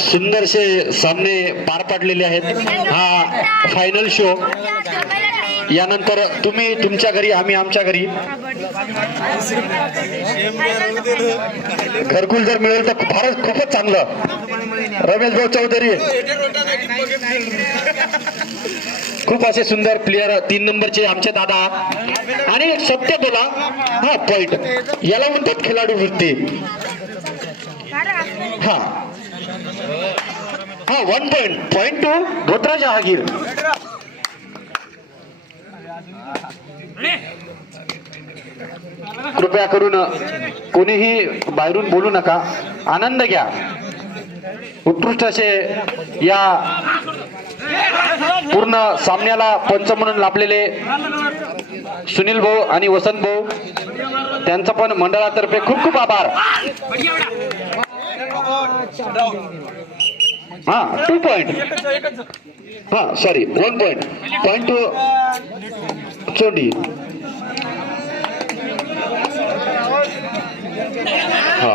सुंदरसे सामने पार पाडलेले आहेत. हा फायनल शो यानंतर तुम्ही तुमच्या घरी आम्ही आमच्या घरी. घरकुल जर मिळेल तर फारच खूपच चांगलं. रमेश भाऊ चौधरी. खूप असे सुंदर प्लेयर तीन नंबरचे आमचे दादा. आणि सत्य बोला. हा पॉइंट याला म्हणतात खेळाडू वृत्ती हा. हा one point point to Dhotra Jahagir. कृपया करून कोणीही बाहेरून बोलू नका. आनंद घ्या. उत्कृष्ट असे या पूर्ण सामन्याला पंच म्हणून लाभलेले सुनील भाऊ आणि वसंत भाऊ. त्यांचं पण मंडळातर्फे खूप खूप आभार. हा टू पॉइंट हा sorry one point point to Chondi हा.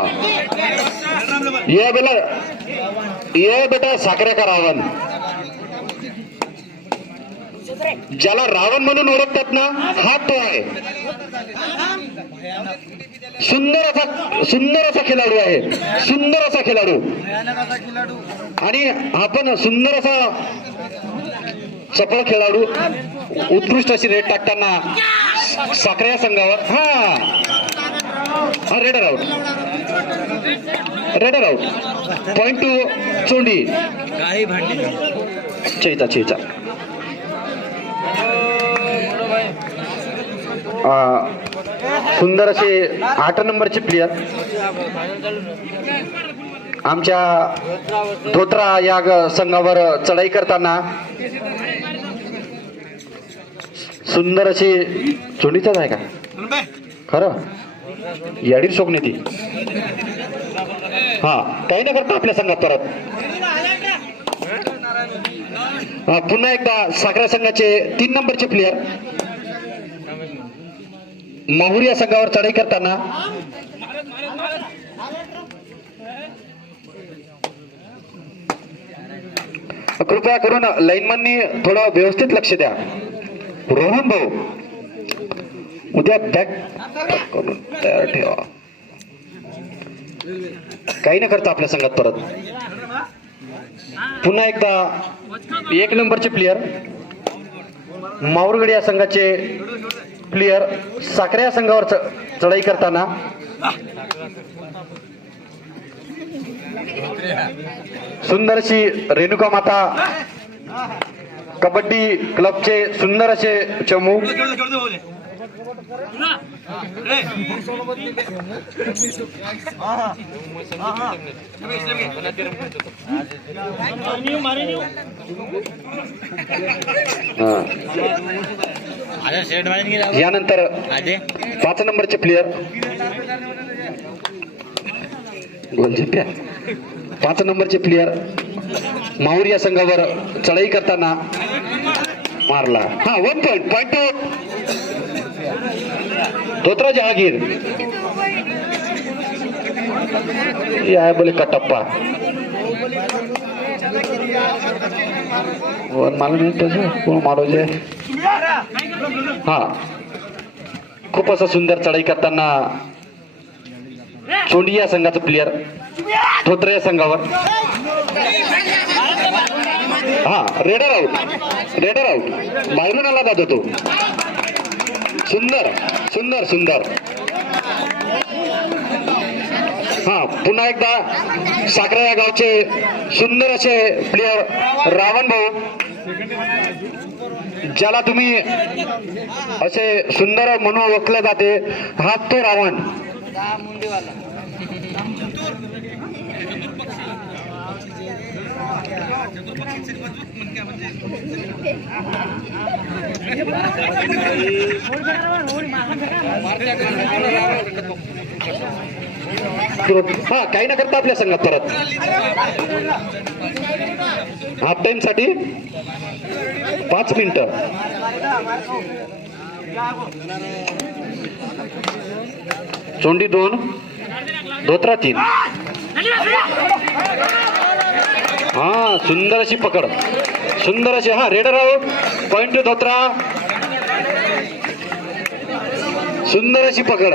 ये बेला ये बेटा साखरे का रावण. ज्याला रावण म्हणून ओळखतात ना हा तो आहे. सुंदर असा सुंदर असा खेळाडू आहे. सुंदर असा खेळाडू आणि आपण सुंदर असा चपळ खेळाडू उत्कृष्ट अशी रेट टाकताना साखऱ्या संघावर. हा. हा raider out raider out point to Chondi. काही भांडी चैता चैता. सुंदर असे आठ नंबरचे प्लेयर आमच्या धोत्रा या ग- संघावर चढाई करताना सुंदर अशी चोंडीचाच आहे का? खरं? याडीर शोकणे ती. हा काही न करता आपल्या संघात परत. पुन्हा एकदा साखरा संघाचे तीन नंबरचे प्लेयर माहुर या संघावर चढाई करताना कृपया करून लाईनमननी थोडं व्यवस्थित लक्ष द्या. रोहन भाऊ उद्या बॅक करून तयार ठेवा. काही न करता आपल्या संघात परत. पुन्हा एकदा एक नंबरचे प्लेयर माऊरगड या संघाचे प्लेयर साखरे या संघावर चढाई करताना. सुंदरशी रेणुका माता कबड्डी क्लबचे सुंदर असे चमू. यानंतर पाच नंबरचे प्लेयर गोलझेप्या पाच नंबरचे प्लेयर माहुर या संघावर चढाई करताना मारला. हा one point point Dhotra Jahagir आहे बोले कटप्पा. वन मालूम कोण मारो जे हा. खूप असं सुंदर चढाई करताना चोंडी या संघाचं प्लेयर धोत्रे या संघावर. हा रेडर आउट रेडर आउट बाहेरून आला जातो तो. सुंदर सुंदर सुंदर. हा पुन्हा एकदा साखरा या गावचे सुंदर असे प्लेयर रावण भाऊ. ज्याला तुम्ही असे सुंदर म्हणून ओळखले जाते हा तो रावण. हा काही ना करता आपल्या संघात परत. हाफ टाइमसाठी पाच मिनिट. चोंडी दोन धोत्रा तीन. हा सुंदर अशी पकड. सुंदर अशी हा रेडर आउट. पॉइंट धोत्रा. सुंदर अशी पकड.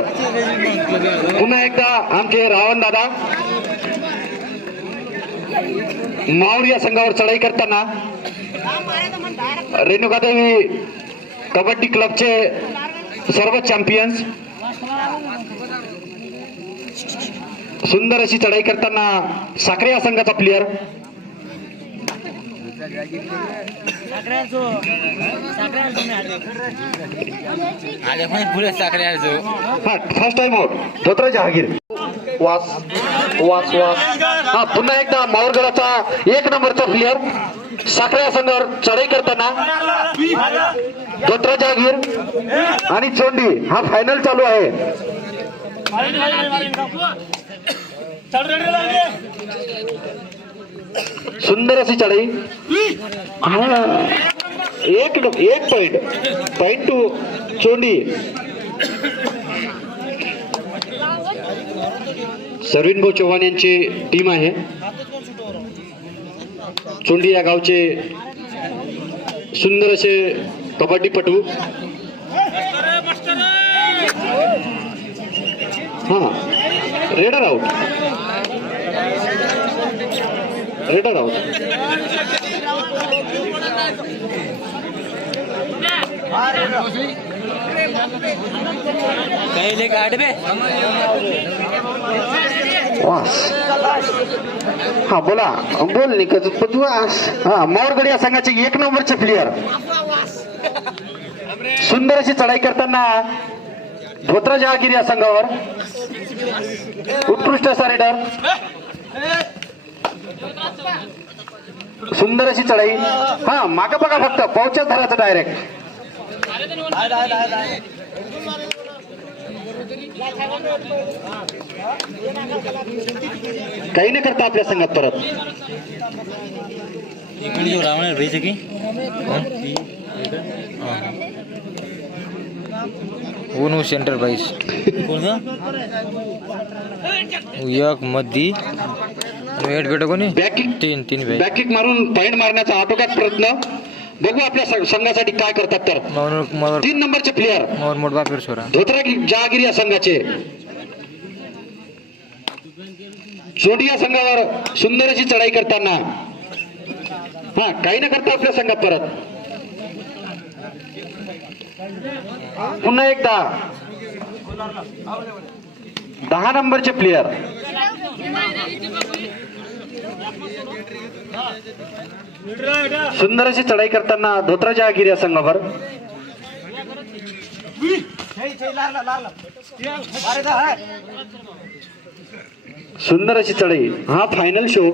पुन्हा एकदा आमचे रावण दादा. माऊर या संघावर चढाई करताना रेणुकादेवी कबड्डी क्लबचे सर्व चॅम्पियन्स सुंदर अशी चढाई करताना साखरे या संघाचा प्लेअर आले पण पुढे साखरे अर्जो हा फर्स्ट टाइम हो. धोत्रा जहागीर वास वास वास. हा पुन्हा एकदा मावरगडाचा एक नंबरचा प्लेअर साखऱ्या संघावर चढाई करताना. धोत्रा जहागीर आणि चोंडी हा फायनल चालू आहे. सुंदर अशी चढाई. हा. एक एक point point to Chondi. Sarvin भाऊ चव्हाण यांची टीम आहे. चोंडी या गावचे सुंदर असे कबड्डीपटू हा. रेडर आउट रेडर आहोत पहिले काढ वास. हा बोला. बोल निकत वास. हा मावरगड या संघाचे एक नंबरचे प्लेअर सुंदर अशी चढाई करताना धोत्रा जहागिरी या संघावर. उत्कृष्ट असा रेडर सुंदर अशी चढाई. हा माग बघा फक्त. पावच्याच धराचं डायरेक्ट काही न करता आपल्या संघात परत. ऊन सेंटर कोणतं? एक मधी वेट भेट कोणी? तीन तीन बॅकिंग मारून पॉइंट मारण्याचा आटोक्यात प्रयत्न. बघू आपल्या संघासाठी काय करतात तर. तीन नंबरचे प्लेअर धोत्रा जहागीर या संघाचे. चोटी या संघावर सुंदर अशी चढाई करताना. हा काही न करता आपल्या संघात परत. पुन्हा एकदा. दहा नंबरचे प्लेयर सुंदर अशी चढाई करताना धोत्रा जहागीर या संघावर. सुंदर अशी चढाई. हा फायनल शो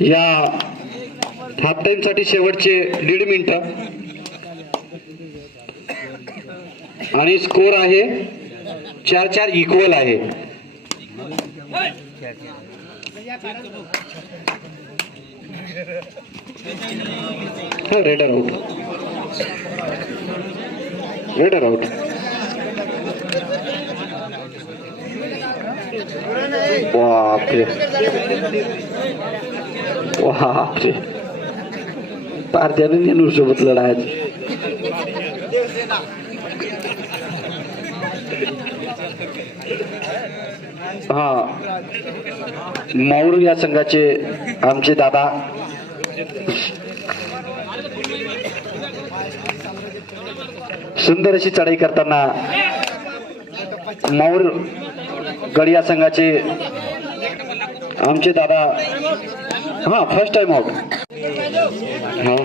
या हाफ टाइमसाठी शेवटचे दीड मिनिट. आणि स्कोर आहे चार चार इक्वल आहे. रेडर आउट रेडर आउट बापरे. बापरे. पारत्याने नेनूर सोबत लढायचं. हा. माऊर या संघाचे आमचे दादा. सुंदर अशी चढाई करताना माऊर गड या संघाचे आमचे दादा. हा फर्स्ट टाइम आउट हा.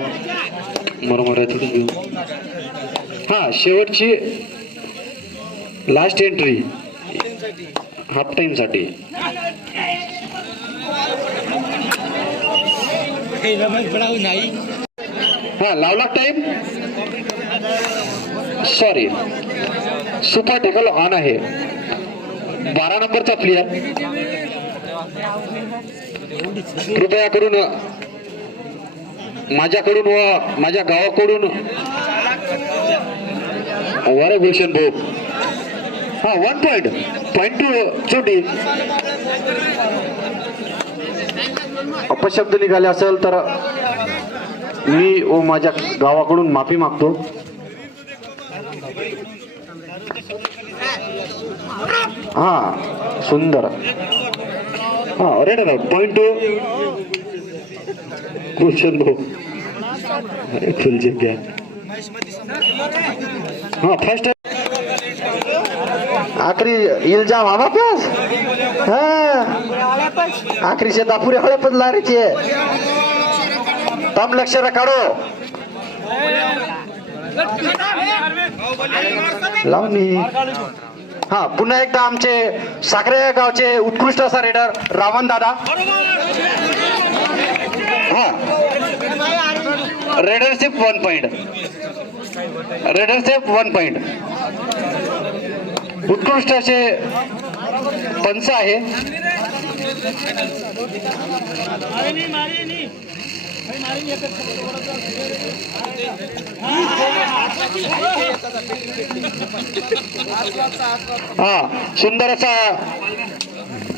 बरोबर आहे हा शेवटची लास्ट एंट्री हाफ टाइमसाठी. हा लावला time sorry super tackle on आहे. बारा नंबरचा प्लेअर कृपया करून माझ्याकडून व माझ्या गावाकडून. वरभूषण भाऊ. हा वन पॉइंट पॉइंट टू चोटी अपशब्द निघाले असेल तर मी व माझ्या गावाकडून माफी मागतो. हा सुंदर. हा रेड पॉइंट टू कुशन भाऊ अरे घ्या हा फर्स्ट आखरी इल्जाम हा वापस हा. आखरी से दापुरे हळे पण लारीचे तम लक्ष काढो. लावणी. हा पुन्हा एकदा आमचे साखरे गावचे उत्कृष्ट असा रेडर रावण दादा. हा. Raider one point raidership one point उत्कृष्ट असे पंच आहे. हा सुंदर असा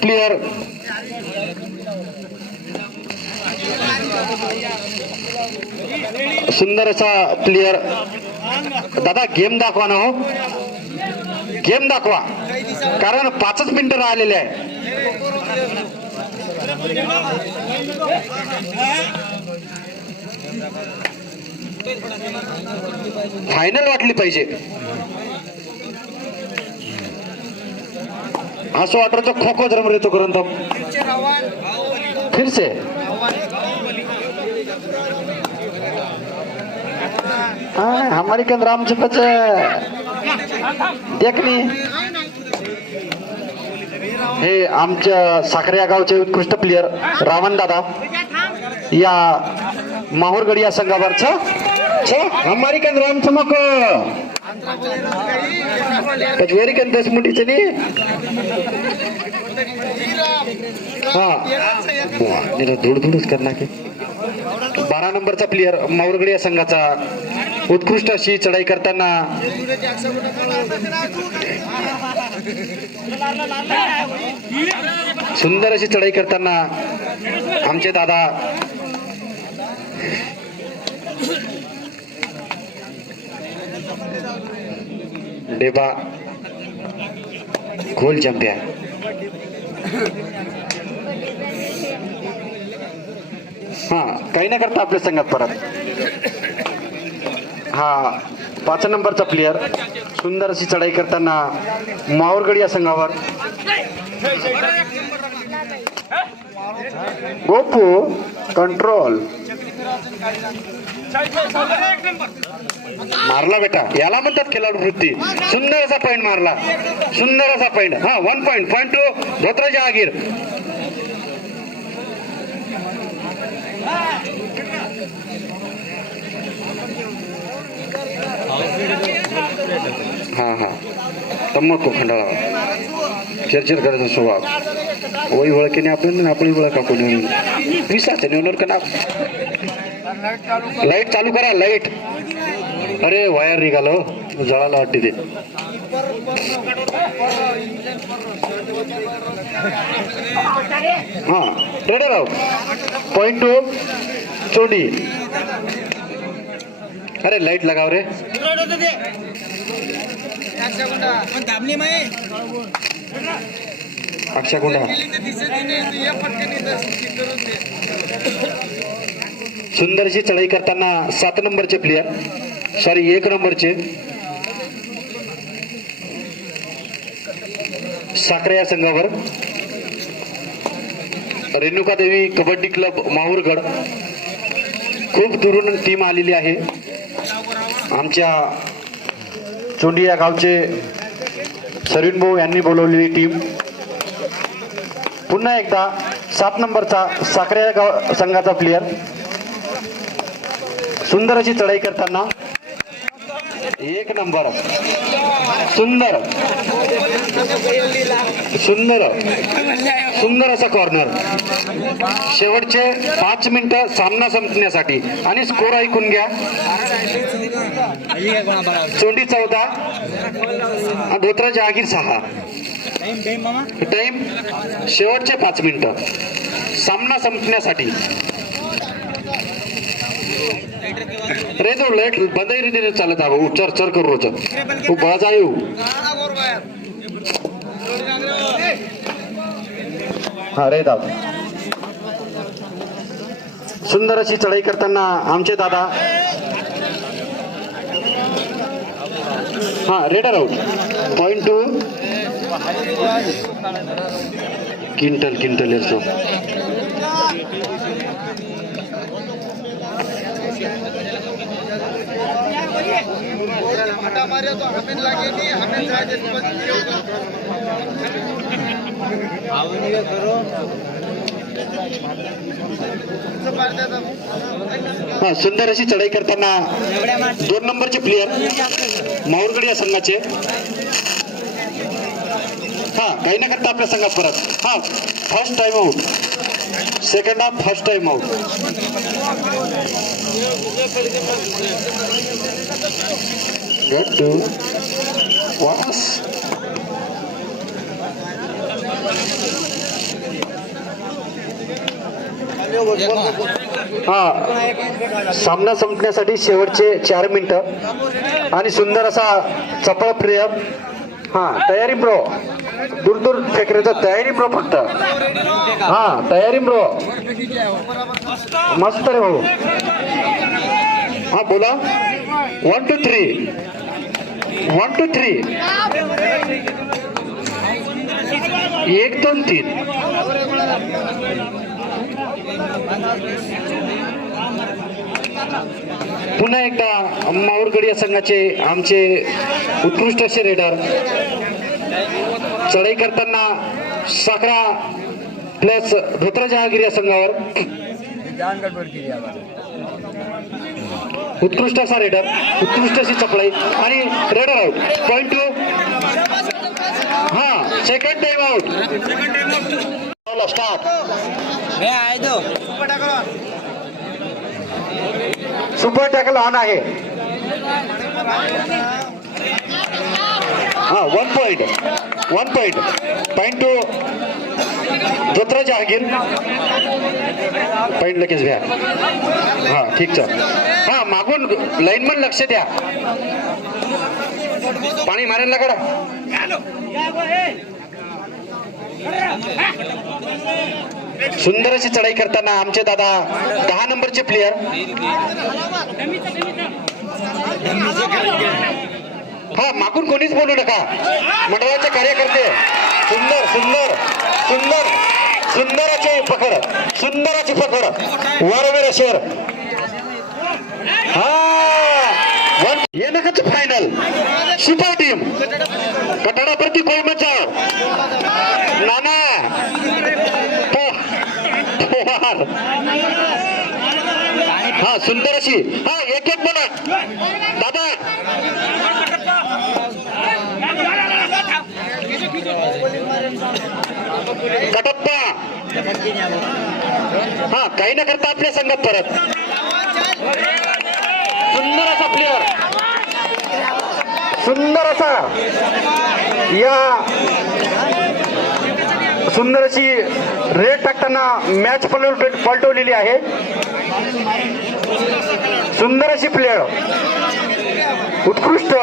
प्लेअर सुंदर असा प्लेअर दादा गेम दाखवा ना हो. गेम दाखवा. कारण पाचच मिनिटं राहिलेले आहे. फायनल वाटली पाहिजे. असं वाटत खो खो जरम येतो करून फिरसे. हाँ, हमारी कन राम देखनी हे आमच्या साखरे गावचे उत्कृष्ट प्लेअर रावण दादा. या माहूरगड या संघावरचं. छे. हमारी कन राम चमक. पचवेरी कन दस मुंडीचे नी. हा. बुवा, जरा धूड धूडच करणार की. बारा नंबरचा प्लेअर माऊरगड या संघाचा. उत्कृष्ट अशी चढाई करताना. सुंदर अशी चढाई करताना आमचे दादा. डेबा. गोल चॅम्पियन हा काही न करता आपल्या संघात परत. हा पाच नंबरचा प्लेअर सुंदर अशी चढाई करताना माहूरगड या संघावर. गोपू कंट्रोल मारला बेटा. याला म्हणतात खेळाडू वृत्ती. सुंदर असा पॉइंट मारला. सुंदर असा पॉइंट हा वन पॉइंट पॉइंट टू धोत्राच्या आगीर. हां हां. तंबाखू खंडाळा. चिरचिर करायचा स्वभाव. वही ओळखीने आपण आपली ओळख आपण. विसाचे नेवणार का ना लाइट चालू करा लाइट. अरे वायर निघालो. जळाला वाटते ते. हां raider Rao. Point to Chondi. अरे लाइट लगाव रे. अक्षय कुंडा. सुंदरशी चढाई करताना सात नंबरचे प्लेयर सॉरी एक नंबरचे. साखरे या संघावर. रेणुका देवी कबड्डी क्लब माहूरगड. खूप दुरून टीम आलेली आहे. आमच्या चोंडी या गावचे सरीन भाऊ यांनी बोलवलेली टीम पुन्हा एकदा सात नंबरचा साखरे या गाव संघाचा प्लेयर सुंदर अशी चढाई करताना एक नंबर. सुंदर. सुंदर. सुंदर असा कॉर्नर शेवटचे पाच मिनिटं सामना संपण्यासाठी. आणि स्कोर ऐकून घ्या. चोंडी चौदा. आणि धोत्रा जहागीर सहा. टाइम शेवटचे पाच मिनिटं. सामना संपण्यासाठी. रे तो लेट बंद चालत हवं. चर चर करू रोज तू बळा येऊ हा रे दादा. सुंदर अशी चढाई करताना आमचे दादा. हा raider out point to quintal quintal येतो. हा सुंदर अशी चढाई करताना दोन नंबरचे प्लेयर माहूरगड या संघाचे. हा काही न करता आपल्या संघात परत. हा first time out second half first time out good to वापस हा. सामना संपण्यासाठी शेवटचे चार मिनिटं. आणि सुंदर असा चपळ प्रिय हा तयारी ब्रो. दूर दूर फेकरेचं तयारी ब्रो फक्त. हा तयारी ब्रो. मस्त रे भाऊ. हा बोला. One two three one two three एक दोन तीन. पुन्हा एकदा माऊरगड या संघाचे आमचे उत्कृष्ट असे रेडर. चढाई करताना साखरा प्लस धोत्रा जहागीर या संघावर. उत्कृष्ट असा रेडर उत्कृष्ट अशी चपळाई आणि रेडर आउट पॉइंट टू हा second time out start super tackle on आहे. हा one point one point point to Dhotra Jahagir. Point लगेच घ्या. हा ठीक सर हा मागून लाईनमन लक्ष द्या. पाणी मारायला कडा सुंदर अशी चढाई करताना आमचे दादा दहा नंबरचे प्लेयर हा मागून कोणीच बोलू नका. मंडळाचे कार्यकर्ते सुंदर सुंदर सुंदर सुंदराचे पकड सुंदराची पकड वरवेर शेर. हा वन ये नकाच फायनल सुपर टीम कटाडा प्रति पोहार हा सुंदर अशी. हा एक एक बोला. दादा. कटप्पा. हा काही न करता आपल्या संघात परत. सुंदर असा प्लेअर सुंदर असा. या सुंदर अशी रेड टाकताना मॅच पलट पलटवलेली आहे. सुंदर अशी प्लेअर उत्कृष्ट.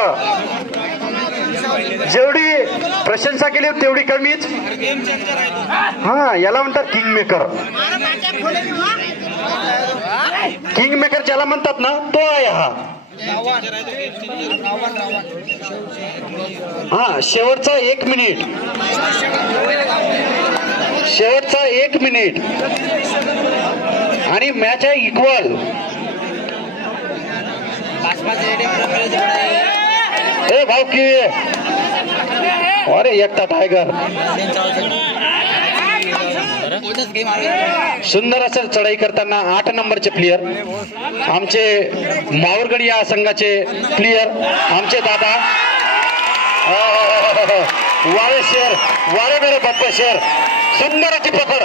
जेवढी प्रशंसा केली तेवढी कमीच. हा याला म्हणतात किंग मेकर किंग मेकर ज्याला म्हणतात ना तो आहे हा. हा शेवटचा एक मिनिट शेवटचा एक मिनिट आणि मॅच आहे इक्वल ए भाऊ की? अरे एकटा टायगर सुंदर असं चढाई करताना आठ नंबरचे प्लेयर आमचे मावरगड या संघाचे प्लेयर आमचे दादा. हो. हो. वाळे शेर वाळे मेरे बाप्पा शेर. सुंदर अशी पकड.